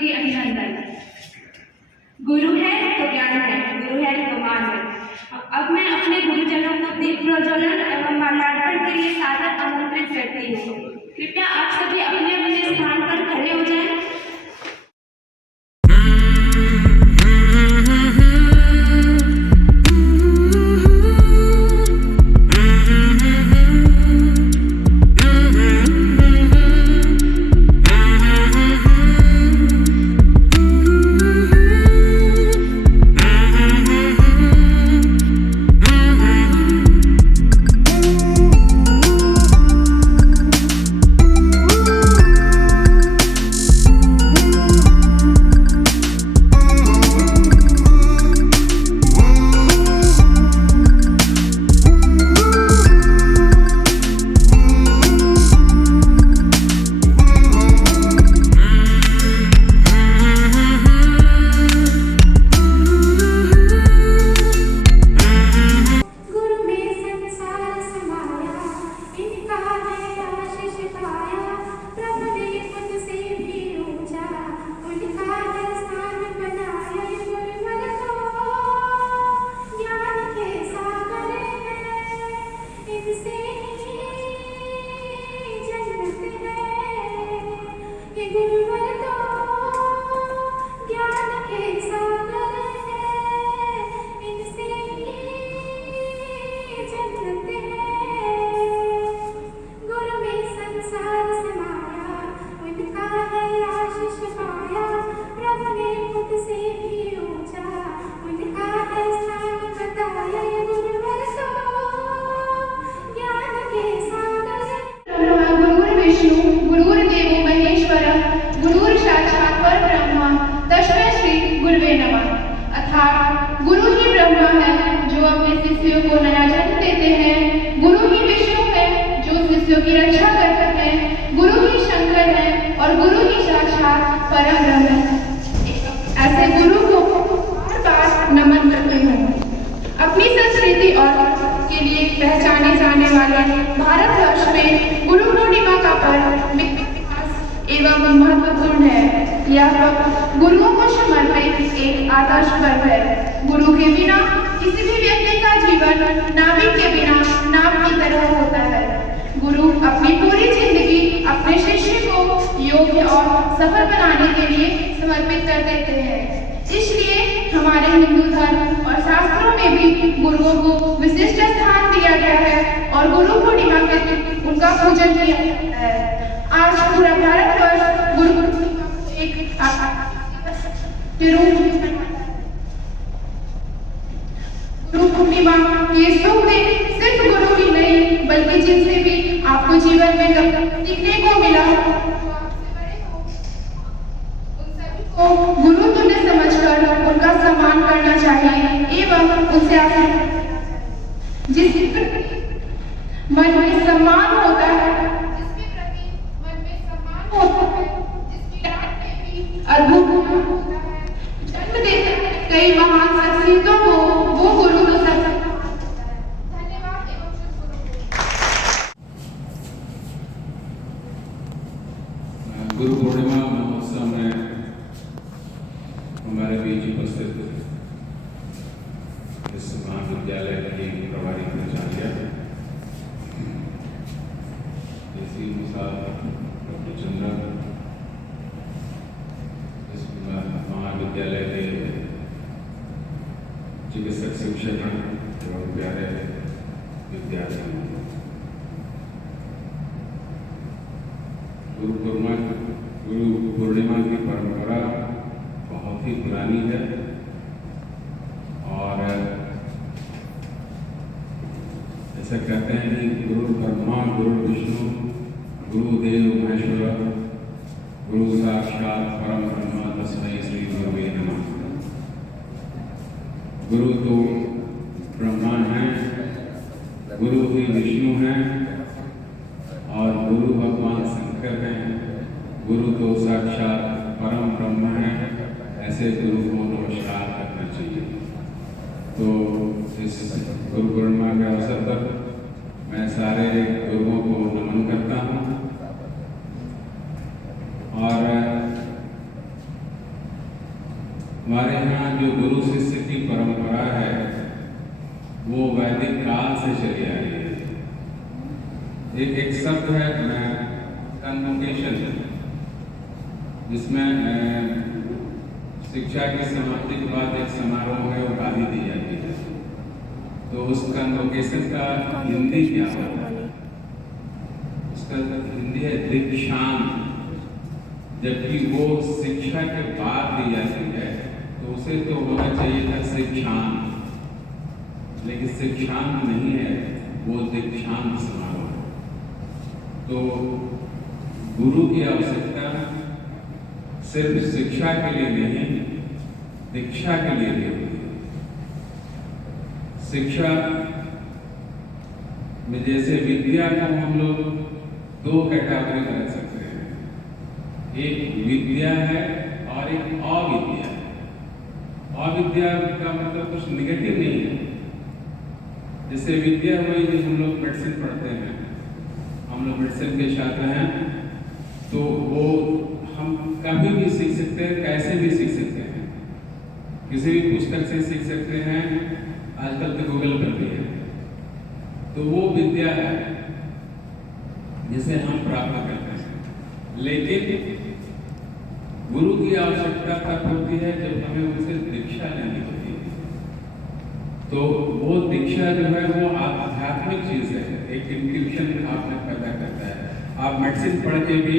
योगी अभिनंदन। गुरु है तो ज्ञान है, गुरु है तो मान है। अब मैं अपने गुरुजनों को दीप प्रज्वलन एवं माल्यार्पण के लिए सादर आमंत्रित करती हूँ। कृपया आप सभी अपने अपने स्थान पर खड़े हो जाएं। गुरु ही ब्रह्मा है जो अपने शिष्यों को नया जन्म देते हैं। गुरु ही विष्णु है जो शिष्यों की रक्षा करते हैं। गुरु ही शंकर है और गुरु ही साक्षात परम ब्रह्म है। ऐसे गुरु को बार बार नमन करते हैं। अपनी संस्कृति और के लिए पहचाने जाने वाले भारतवर्ष में गुरु पूर्णिमा का पर्व एवं महत्वपूर्ण है। यह गुरुओं को समर्पित एक आदर्श पर्व है। गुरु के बिना किसी भी व्यक्ति का जीवन नाविक के बिना नाव की तरह होता है। गुरु अपनी पूरी जिंदगी अपने शिष्य को योग्य और सफल बनाने के लिए समर्पित कर देते हैं। इसलिए हमारे हिंदू धर्म और शास्त्रों में भी गुरुओं को विशिष्ट स्थान दिया गया है और गुरु पूर्णिमा के दिन उनका पूजन किया जाता है। आज पूरा भारतवर्ष गुरु एक गुरु पूर्णिमा के शुभ दिन सिर्फ गुरु ही नहीं बल्कि जिनसे भी आपको जीवन में सीखने को मिला उन सभी को गुरु तुल्य समझकर उनका सम्मान करना चाहिए एवं उनसे जिस मन में सम्मान होता है, जिसके प्रति मन में सम्मान होता है, जिसकी डांट में भी अद्भुत होता है, जन्म देते हैं कई महान शख्सियतों को, वो गुरु तो सब धन्यवाद एवं गुरु पूर्णिमा महोत्सव में हमारे बीच उपस्थित इस महाविद्यालय के प्रभारी प्राचार्य डॉक्टर चंद्रन, इस महाविद्यालय के चिकित्सक शिक्षक एवं प्यारे विद्यार्थी, गुरु पूर्णिमा की परंपरा बहुत ही पुरानी है और ऐसा कहते हैं कि गुरु ब्रह्मा गुरु विष्णु गुरुदेव महेश्वर गुरु साक्षात परम ब्रह्म तस्मै श्री गुरुवे नमः। गुरु तो ब्रह्मा हैं, गुरु ही विष्णु हैं और गुरु भगवान शंकर हैं। गुरु तो साक्षात परम ब्रह्म हैं। ऐसे गुरु को नमस्कार करना चाहिए। तो इस गुरु पूर्णिमा के अवसर पर मैं सारे गुरुओं को नमन करता हूँ और हमारे यहाँ जो गुरु शिष्य की परंपरा है वो वैदिक काल से चली आ रही है। एक शब्द है कन्वोकेशन, जिसमें शिक्षा की समाप्ति के बाद एक समारोह में उपाधि दी जाती है। तो उस कन्वोकेशन का हिंदी क्या होता है? उसका हिंदी है दीक्षांत। जबकि वो शिक्षा के बाद दी जाती है तो उसे तो होना चाहिए था शिक्षांत, लेकिन शिक्षांत नहीं है, वो दीक्षांत समारोह है। तो गुरु की आवश्यकता सिर्फ शिक्षा के लिए नहीं, दीक्षा के लिए भी होती है। शिक्षा में जैसे विद्या को हम लोग दो कैटेगरी में रख सकते हैं, एक विद्या है और एक अविद्या है। अविद्या का मतलब कुछ निगेटिव नहीं है। जैसे विद्या हुई, जब हम लोग मेडिसिन पढ़ते हैं, हम लोग मेडिसिन के छात्र हैं, तो वो हम कभी भी सीख सकते हैं, कैसे भी सीख सकते हैं, किसी भी पुस्तक से सीख सकते हैं, आजकल तो गूगल पर भी है। तो वो विद्या है जिसे हम प्राप्त करते हैं। लेकिन गुरु की आवश्यकता तब होती है जब हमें उनसे दीक्षा लेनी होती है। तो वो दीक्षा जो है वो आध्यात्मिक चीज है, एक इंट्यूशन आपने पैदा करता है। आप मेडिसिन पढ़ के भी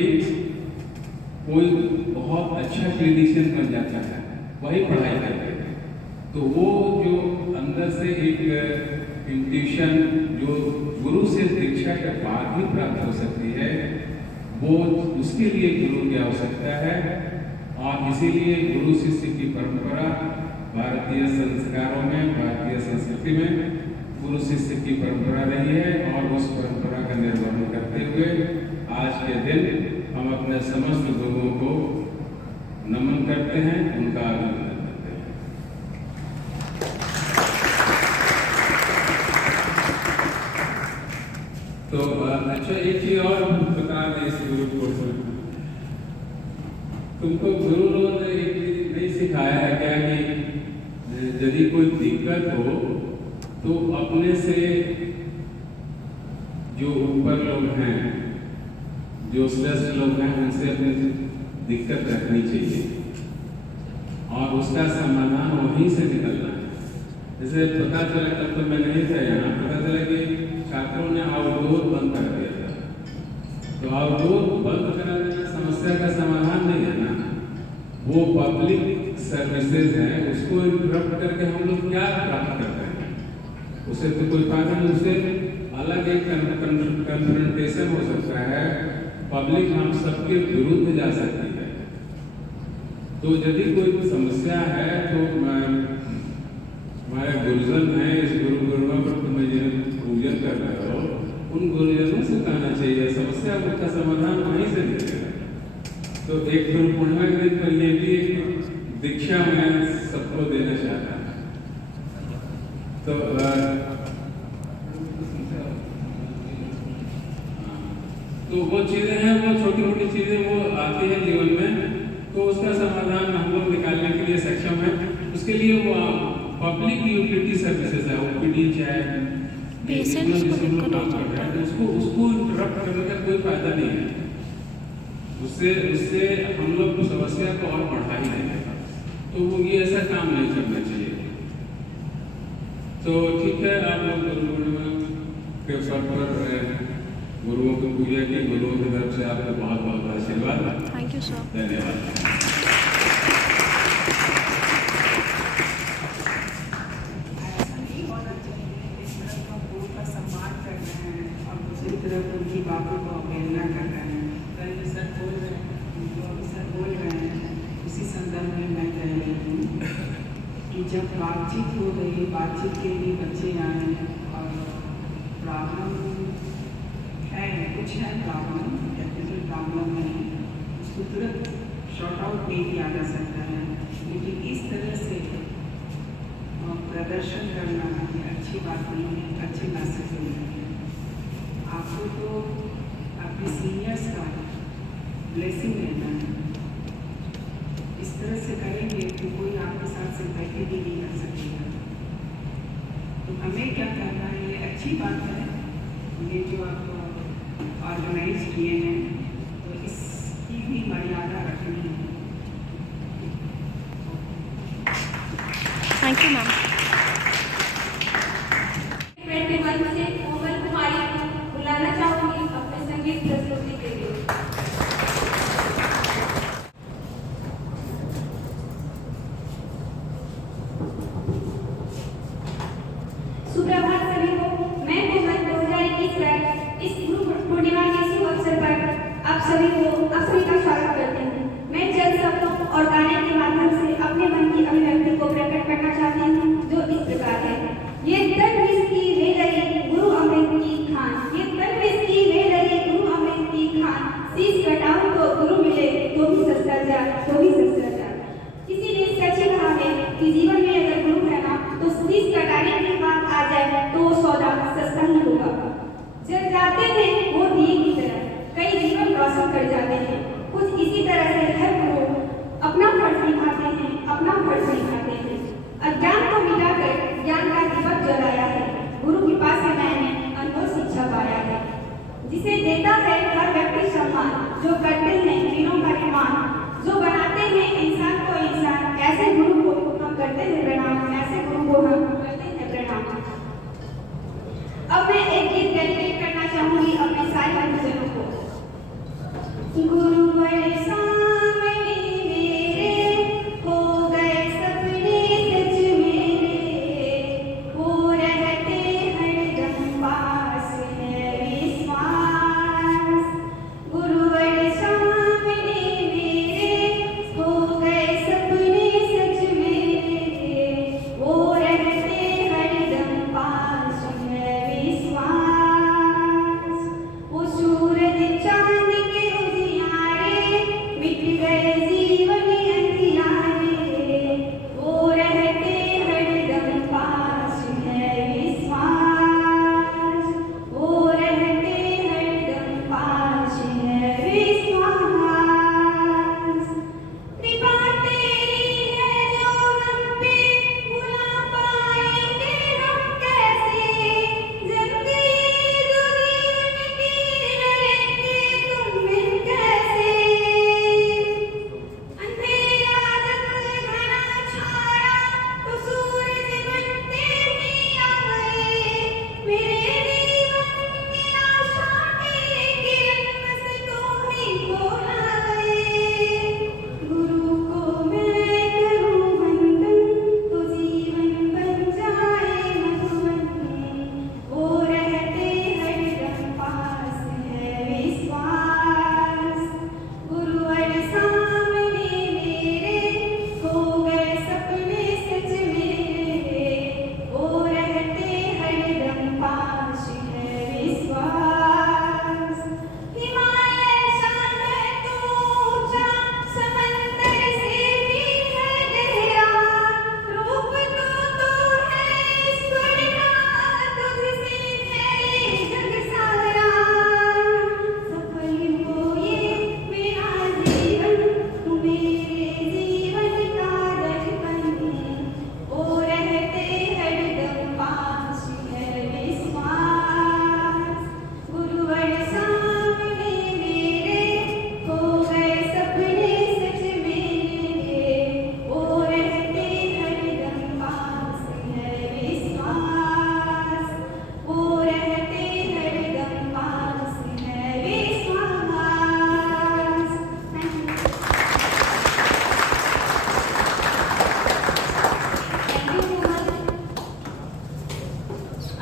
कोई बहुत अच्छा क्लिनिशियन बन जाता है, वही पढ़ाई करते हैं। तो वो जो अंदर से एक इंट्यूशन जो गुरु से दीक्षा के बाद ही प्राप्त हो सकती है, वो उसके लिए गुरु की आवश्यकता है। और इसीलिए गुरु शिष्य की परंपरा भारतीय संस्कारों में, भारतीय संस्कृति में गुरु शिष्य की परंपरा रही है। और उस परंपरा का निर्वहन करते हुए आज के दिन हम अपने समस्त गुरुओं को नमन करते हैं, उनका अभिनंदन करते हैं। तो अच्छा, एक चीज और बता दें इस गुरु कोर्स में, तुमको गुरु लोगों ने एक चीज नहीं सिखाया है क्या कि यदि कोई दिक्कत हो तो अपने से जो ऊपर लोग हैं, जो श्रेष्ठ लोग हैं, उनसे अपनी दिक्कत रखनी चाहिए और उसका समाधान वहीं से निकलना है। जैसे पता चला, तब तो मैं नहीं था यहाँ, पता चला कि छात्रों ने आउटडोर बंद कर दिया था। तो आउटडोर बंद कराने में समस्या का समाधान नहीं है ना, वो पब्लिक सर्विसेज है, उसको इंटरप्ट करके हम लोग क्या प्राप्त करते हैं? उसे तो कोई फायदा नहीं। उससे अलग एक कन्फ्रंटेशन हो सकता है, पब्लिक हम सबके विरुद्ध जा सकती है। तो यदि कोई समस्या है तो हमारे गुरुजन हैं, इस गुरुओं पर तुम्हें जिन्हें पूजन कर रहे हो, उन गुरुजनों से कहना चाहिए, समस्या का समाधान वहीं से निकलेगा। तो एक गुरु पूर्णिमा के दिन पर ये भी एक दीक्षा मैं सबको देना चाहता हूँ। तो वो चीजें हैं, वो छोटी मोटी चीजें वो आती है जीवन में, तो उसका समाधान हम लोग निकालने के लिए सक्षम है। उसके लिए वो पब्लिक यूटिलिटी सर्विसेज है, ओपीडी चाहे पेशेंट्स को दिक्कत हो जाता है, उसको इंटरप्ट करने का कोई फायदा नहीं है। उससे हम लोग समस्या को और बढ़ा ही नहीं देगा। तो वो ये ऐसा काम नहीं करना चाहिए। तो ठीक है, आप लोग गुरु पूर्णिमा के अवसर पर गुरुओं की पूजा की, गुरुओं की तरफ से आपको बहुत बहुत आशीर्वाद। Thank you sir. धन्यवाद। उनकी बातों को अवहेलना कर रहे हैं। कल सर बोल रहे हैं, जो अभी सर बोल रहे हैं, उसी संदर्भ में मैं कह रही हूँ कि जब बातचीत हो रही, बातचीत के लिए बच्चे आए और प्रॉब्लम है, कुछ है प्रॉब्लम, टेक्निकल प्रॉब्लम है, उसको तुरंत शॉर्ट आउट नहीं किया जा सकता है। लेकिन इस तरह से प्रदर्शन करना अच्छी बात नहीं है, अच्छी मैसेज नहीं है। आपको तो अपने सीनियर्स का ब्लेसिंग लेना है। इस तरह से करेंगे कि कोई आपके सिंपैथी भी नहीं कर सकेगा। तो हमें क्या करना है, ये अच्छी बात है ये जो आप ऑर्गेनाइज किए हैं, तो इसकी भी मर्यादा रखनी है। Thank you ma'am. मंच से कोमल कुमारी को बुलाना चाहूंगी अपने संगीत प्रस्तुति के लिए। सुप्रभात सभी को। मैं कोमल 2021 बैच इस गुरु पूर्णिमा के शुभ अवसर पर आप सभी का स्वागत करती हूँ। मैं चंद शब्दों और गाने के माध्यम से अपने मन की अभिव्यक्ति को प्रकट करना चाहती हूँ, जो इस प्रकार है। ये तन विस्की वे लगी गुरु अमृत की खान, ये तन विस्की वे लगी गुरु अमृत की खान, शीश कटाऊं तो गुरु मिले तो भी सस्ता जा, तो भी सस्ता जा। किसी ने सच ही कहा है कि जीवन में अगर गुरु है ना, तो शीश कटाने की बात आ जाए तो वो सौदा सस्ता ही होगा। जब जाते हैं वो दिए की तरह कई जीवन रोशन कर जाते हैं। कुछ इसी तरह से हर गुरु अपना फर्ज निभाते हैं, अपना फर्ज निभाते हैं। अज्ञान को मिटाकर ज्ञान का दीपक जलाया है। गुरु कृपा से मैंने अनमोल शिक्षा पाया है। जिसे देता है हर व्यक्ति सम्मान, जो करते हैं वीरों का निर्माण, जो बनाते हैं इंसान को इंसान, ऐसे गुरु को हम करते हैं प्रणाम, ऐसे गुरु को हम करते हैं प्रणाम। अब मैं एक गीत डेडिकेट करना चाहूंगी अपने सारे बंधुजनों को। गुरु बड़े सामने मेरे हो गए सपने सच मेरे, वो रहते हरदम पास है विश्वास। गुरु बड़े सामने मेरे हो गए सपने सच मेरे, वो रहते हरदम पास है विश्वास। वो सूरज चांद के उजियारे मिट गए जीवन अंधियारे, वो रहते हरदम पास है विश्वास, वो रहते हरदम पास है विश्वास। कृपा तेरी है जो हम पे, भुला पाएंगे हम कैसे। जिंदगी जो जीवन की रहेंगे तुम बिन कैसे। अंधेरा जब घना छाया तो सूरज बनते ही आए, मेरे जीवन में आशा के किरण से तुम ही बोलाए। गुरु को मैं करूं वंदन तो जीवन बन जाए मधुबन, वो रहते हरदम पास है विश्वास। गुरु अड़ सामने मेरे हो गए सपने सच मेरे, वो रहते हरदम पास है विश्वास। हिमालय शान है तो ऊंचा, समंदर से भी है गहरा, रूप तो है ईश्वर का, तुझसे है जग सारा। सफल हो ये मेरा जीवन, तू मेरे जीवन का दर्पण, वो रहते हरदम पास है विश्वास। गुरु अड़ सामने मेरे हो गए सपने सच मेरे, वो रहते हरदम पास है विश्वास, वो रहते हरदम पास है विश्वास। थैंक यू कोमल।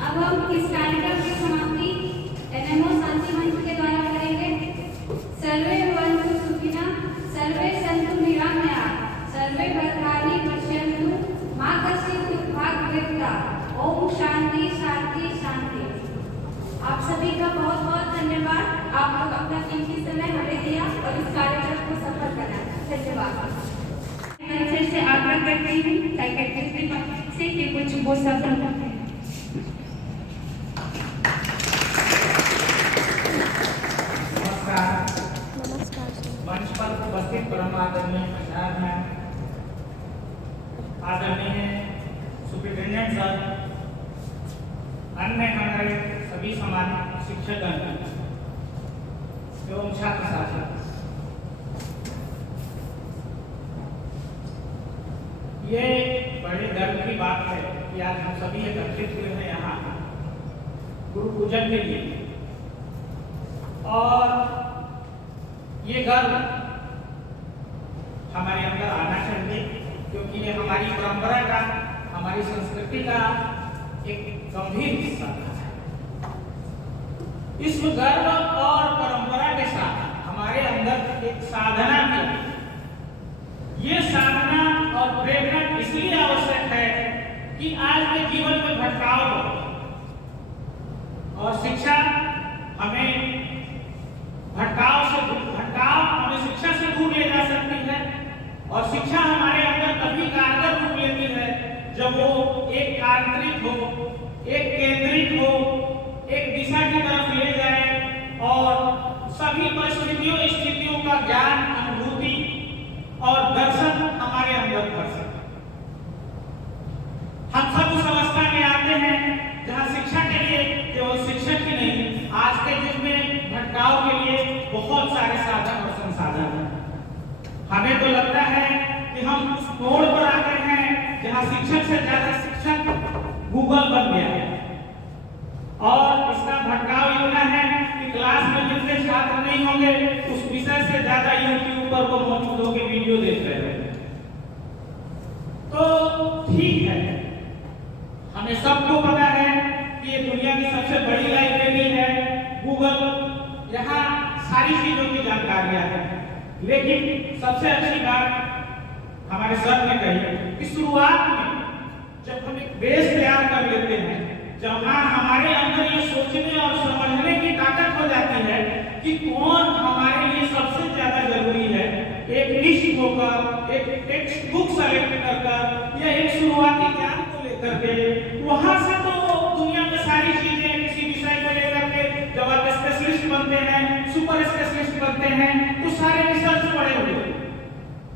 अब हम इस कार्यक्रम की समाप्ति एनएमओ शांति मंच के द्वारा करेंगे। सर्वे भवन्तु सुखिनः, सर्वे सन्तु निरामयाः, सर्वे भद्राणि पश्यन्तु मा कश्चित् दुःखात् दुर्भाग्यः। ओम शांति शांति शांति। आप सभी का बहुत बहुत धन्यवाद। आप लोग अपना कीमती समय हमें दिया और इस कार्यक्रम को सफल बनाया। धन्यवाद। मैं से आग्रह करती हूँ साइकेट्रिस्ट से कि कुछ वो शब्द हैं। नमस्कार। नमस्कार सर। मंच पर उपस्थित परम आदरणीय प्रसाद मैम, आदरणीय सुप्रिंटेंडेंट सर, अन्य हमारे सभी सामान्य शिक्षकगण एवं छात्र साथी, ये बड़े गर्व की बात है कि आज हम सभी एकत्रित हुए हैं यहाँ गुरु पूजन के लिए। और ये गर्व हमारे अंदर आना चाहिए, क्योंकि ये हमारी परंपरा का, हमारी संस्कृति का एक गंभीर हिस्सा है। इस गर्व और परंपरा के साथ हमारे अंदर एक साधना भी है। ये साधना और प्रेरणा इसलिए आवश्यक है कि आज के जीवन में भटकाव हो, और शिक्षा हमें हमें शिक्षा से दूर ले जा सकती है। और शिक्षा हमारे अंदर तभी कारगर रूप लेती है जब वो एक आंतरिक हो, एक केंद्रित हो, एक दिशा की तरफ ले जाए और सभी परिस्थितियों स्थितियों का ज्ञान, अनुभूति और दर्शन हमारे अंदर कर सके। हम सब उस अवस्था में आते हैं जहां शिक्षा के लिए केवल शिक्षक ही नहीं, आज के युग में भटकाव के लिए बहुत सारे साधन और संसाधन हैं। हमें तो लगता है कि हम उस मोड़ पर आ गए हैं जहां शिक्षक से ज्यादा शिक्षक गूगल बन गया है। और इसका भटकाव इतना है कि क्लास में जितने छात्र नहीं होंगे उस विषय से ज्यादा यूट्यूब पर वो मौजूद होकर वीडियो देख रहे हैं। तो ठीक है, हमें सबको पता है कि ये दुनिया की सबसे बड़ी लाइब्रेरी है गूगल, यहाँ सारी चीजों की जानकारियां हैं। लेकिन सबसे अच्छी बात हमारे सर ने कही कि शुरुआत में जब हम एक बेस तैयार कर लेते हैं, जहाँ हमारे अंदर ये सोचने और समझने की ताकत हो जाती है कि कौन हमारे लिए सबसे ज्यादा जरूरी है, एक लिस्ट होकर, एक टेक्स्ट बुक सेलेक्ट कर या एक शुरुआती ज्ञान को लेकर के, वहां से तो दुनिया में सारी चीजें किसी विषय को लेकर के जब आप स्पेशलिस्ट बनते हैं, सुपर स्पेशलिस्ट बनते हैं, तो सारे रिसर्च पड़े हुए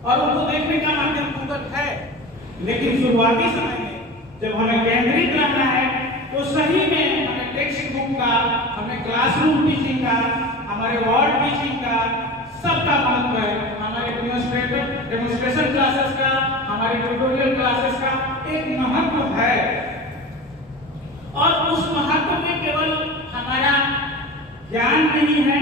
और उनको देखने का माध्यम गूगल है। लेकिन शुरुआती समय में जब हमें केंद्रित रहना है तो सही में हमें टेक्स्ट बुक का, हमें क्लासरूम टीचिंग का, हमारे वार्ड टीचिंग का, सबका महत्व है। हमारे डेमोन्स्ट्रेशन क्लासेस का, हमारे ट्यूटोरियल क्लासेस का एक महत्व है। और उस महत्व में केवल हमारा ज्ञान नहीं है,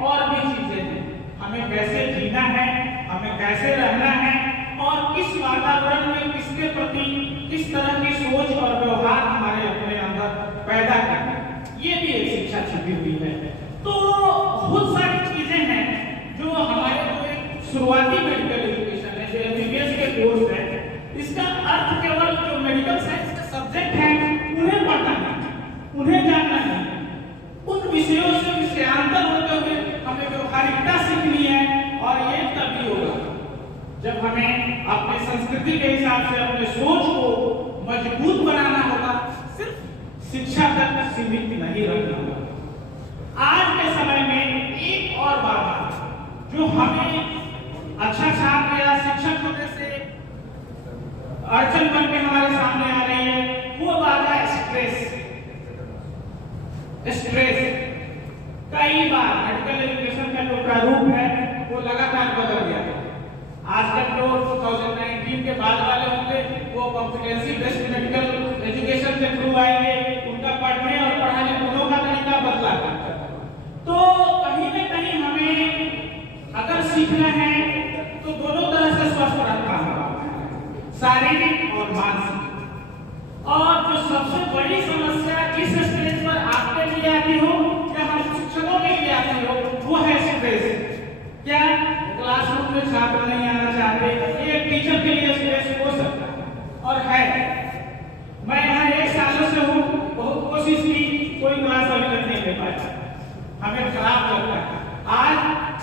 और भी चीजें हैं। हमें कैसे जीना है, हमें कैसे रहना है, और किस वातावरण में किसके प्रति किस तरह की सोच और व्यवहार हमारे अपने अंदर पैदा करना, ये भी एक शिक्षा छिपी हुई है। तो बहुत सारी चीजें हैं जो हमारे जो एक शुरुआती मेडिकल एजुकेशन है, जो एमबीबीएस के कोर्स है, इसका अर्थ केवल जो मेडिकल साइंस के सब्जेक्ट हैं उन्हें पढ़ना है, उन्हें जानना है। उन विषयों से विषयांतर होते हुए हमें व्यवहारिकता सीखनी है, और ये तभी होगा जब हमें अपने संस्कृति के हिसाब से अपने सोच को मजबूत बनाना होगा। सिर्फ शिक्षा तक सीमित नहीं रखना होगा। आज के समय में एक और बात जो हमें अच्छा छात्र या शिक्षक होने से अड़चन बन के हमारे सामने आ रही है, वो बात है स्ट्रेस। कई बार मेडिकल एजुकेशन का जो प्रारूप है वो लगातार बदल गया है। आजकल जो 2019 के बाद वाले होंगे वो कॉम्पिटेंसी बेस्ड मेडिकल एजुकेशन के थ्रू आएंगे, उनका पढ़ने और पढ़ाने दोनों का तरीका बदला है। तो कहीं न कहीं हमें अगर सीखना है तो दोनों तरह से स्वस्थ रहना होगा, शारीरिक और मानसिक। और जो सबसे बड़ी समस्या इस स्टेज पर आपके लिए आती हो या हम शिक्षकों के लिए आती हो, वो है स्ट्रेस। क्या क्लासरूम में छात्र नहीं आना चाहते, ये टीचर के लिए स्ट्रेस हो सकता है और है। मैं यहाँ 1 सालों से हूँ, बहुत कोशिश की, कोई क्लास अभी तक नहीं ले पाया, हमें खराब लगता है। आज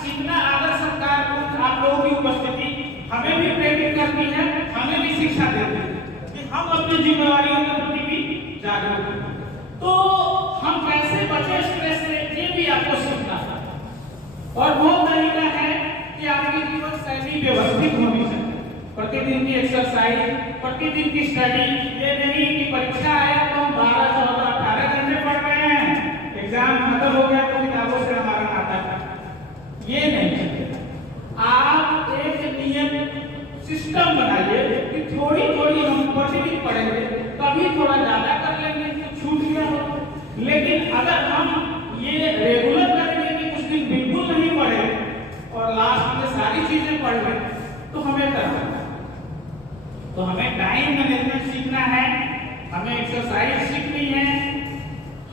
इतना आदर सत्कार आप लोगों की उपस्थिति हमें भी प्रेरित करती है, हमें भी शिक्षा देती है कि हम अपनी जिम्मेदारियों के प्रति भी जागरूक हैं। तो हम कैसे बचे स्ट्रेस से, ये भी आपको सीखना है। और बहुत तरीका है कि आपकी जीवन शैली व्यवस्थित होनी चाहिए। प्रतिदिन की एक्सरसाइज, प्रतिदिन की स्टडी। ये नहीं कि परीक्षा आया तो हम 12, 14, 18 घंटे पढ़ रहे हैं, एग्जाम खत्म हो गया तो किताबों से हमारा नाता था। ये नहीं चलेगा। आप एक नियम सिस्टम बनाइए कि थोड़ी थोड़ी हम प्रतिदिन पढ़ेंगे, कभी थोड़ा ज्यादा कर लेंगे तो छूट गया हो। लेकिन अगर हम ये रेगुलर करेंगे कि कुछ दिन बिल्कुल नहीं पढ़े और लास्ट में सारी चीजें पढ़ लें, तो हमें करना है। तो हमें टाइम मैनेजमेंट सीखना है, हमें एक्सरसाइज सीखनी है,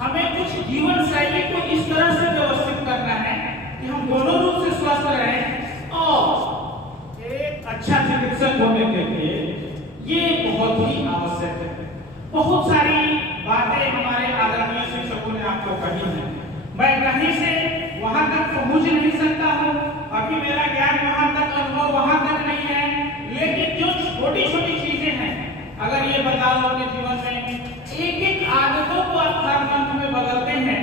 हमें कुछ जीवन शैली को इस तरह से व्यवस्थित करना है कि हम दोनों रूप से स्वस्थ रहें और एक अच्छा चिकित्सक होने के लिए ये बहुत ही आवश्यक है। बहुत सारी बातें हमारे आदरणीय शिक्षकों ने आपको कही हैं, मैं कहीं से वहां तक पहुंच नहीं सकता हूं, अभी मेरा ज्ञान वहां तक, अनुभव वहां तक नहीं है, लेकिन जो छोटी छोटी चीजें हैं, अगर ये बताओ अपने जीवन में एक एक आदतों को आप हर मंथ में बदलते हैं,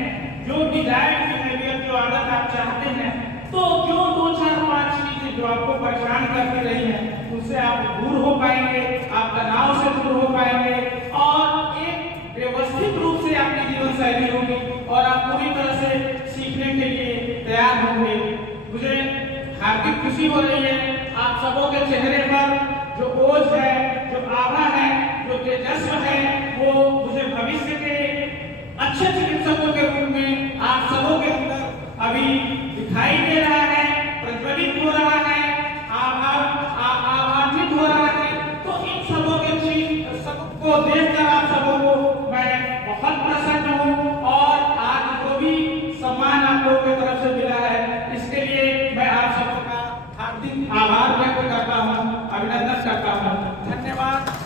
जो डिजायर्ड बिहेवियर, जो आदत आप चाहते हैं, तो जो 2, 4, 5 चीजें जो आपको परेशान करती रही हैं, उससे आप दूर हो पाएंगे, आप तनाव से दूर हो पाएंगे और एक व्यवस्थित रूप से आपकी जीवन शैली होगी और आप पूरी तरह से सीखने के लिए तैयार होंगे। मुझे हार्दिक खुशी हो रही है आप सबों के चेहरे पर जो ओज है, जो आभा है, जो तेजस्व है, वो मुझे भविष्य के अच्छे चिकित्सकों के रूप में आप सबों के अंदर अभी दिखाई दे रहा है, प्रज्वलित हो रहा है, आभान्वित हो रहा है। तो इन सबों के सबको देखकर आप सबों को मैं बहुत प्रसन्न हूँ और आज जो भी सम्मान आप लोगों की तरफ से मिला है, इसके लिए मैं आप सबों का हार्दिक आभार व्यक्त करता हूँ, अभिनंदन करता हूँ। धन्यवाद।